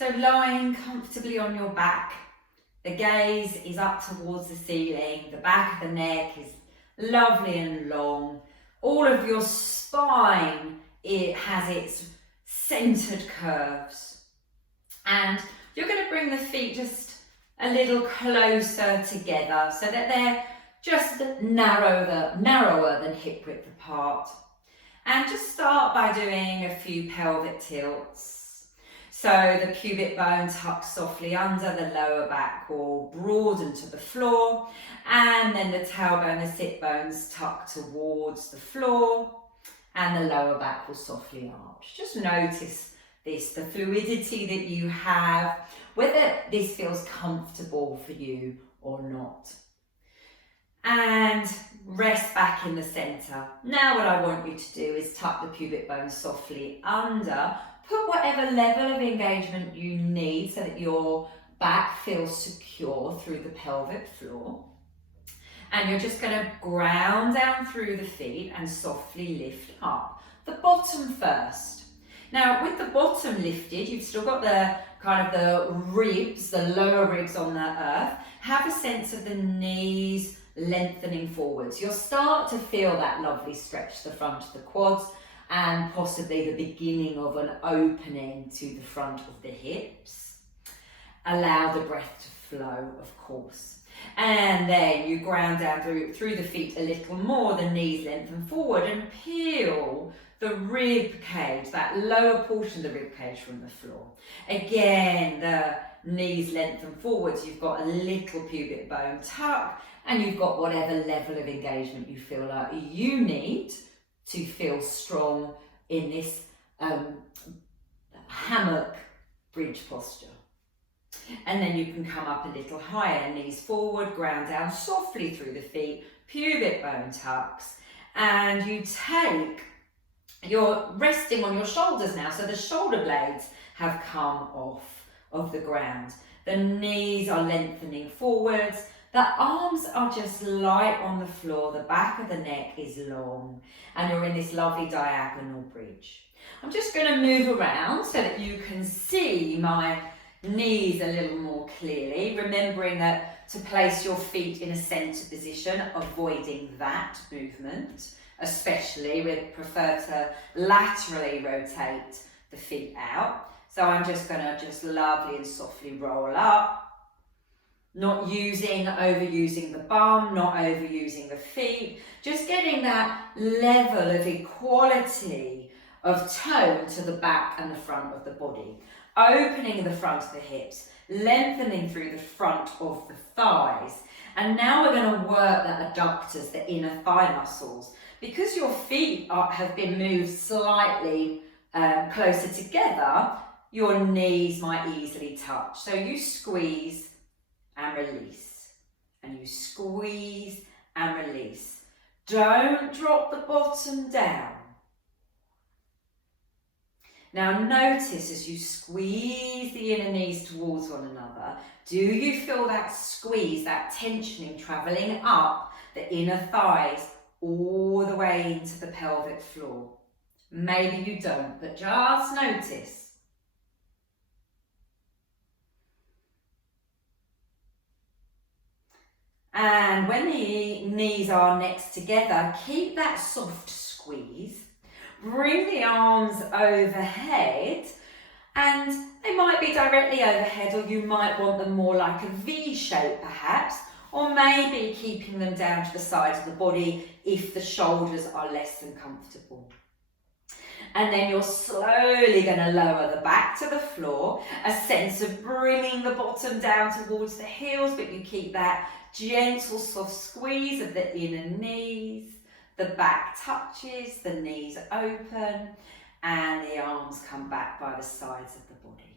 So lying comfortably on your back, the gaze is up towards the ceiling, the back of the neck is lovely and long. All of your spine, it has its centered curves. And you're going to bring the feet just a little closer together so that they're just narrower than hip width apart. And just start by doing a few pelvic tilts. So the pubic bone tucks softly under, the lower back will broaden to the floor, and then the tailbone, the sit bones tuck towards the floor, and the lower back will softly arch. Just notice this, the fluidity that you have, whether this feels comfortable for you or not. And rest back in the center. Now what I want you to do is tuck the pubic bone softly under. Put whatever level of engagement you need so that your back feels secure through the pelvic floor. And you're just going to ground down through the feet and softly lift up. The bottom first. Now with the bottom lifted, you've still got the kind of the ribs, the lower ribs on the earth. Have a sense of the knees lengthening forwards. You'll start to feel that lovely stretch to the front of the quads and possibly the beginning of an opening to the front of the hips. Allow the breath to flow, of course. And then you ground down through the feet a little more, the knees lengthen forward and peel the rib cage, that lower portion of the rib cage from the floor. Again, the knees lengthen forwards, you've got a little pubic bone tuck, and you've got whatever level of engagement you feel like you need to feel strong in this hammock bridge posture. And then you can come up a little higher, knees forward, ground down softly through the feet, pubic bone tucks, and you're resting on your shoulders now, so the shoulder blades have come off of the ground. The knees are lengthening forwards, the arms are just light on the floor, the back of the neck is long, and you're in this lovely diagonal bridge. I'm just going to move around so that you can see my knees a little more clearly, remembering that to place your feet in a centre position, avoiding that movement, especially we prefer to laterally rotate the feet out. So I'm just going to lovely and softly roll up, not overusing the bum, not overusing the feet, just getting that level of equality of tone to the back and the front of the body. Opening the front of the hips, lengthening through the front of the thighs. And now we're going to work the adductors, the inner thigh muscles. Because your feet have been moved slightly closer together, your knees might easily touch. So you squeeze and release, and you squeeze and release. Don't drop the bottom down. Now notice as you squeeze the inner knees towards one another, do you feel that squeeze, that tensioning travelling up the inner thighs all the way into the pelvic floor? Maybe you don't, but just notice. And when the knees are next together, keep that soft squeeze. Bring the arms overhead, and they might be directly overhead, or you might want them more like a V shape perhaps, or maybe keeping them down to the sides of the body if the shoulders are less than comfortable. And then you're slowly going to lower the back to the floor, a sense of bringing the bottom down towards the heels, but you keep that gentle soft squeeze of the inner knees. The back touches, the knees open, and the arms come back by the sides of the body.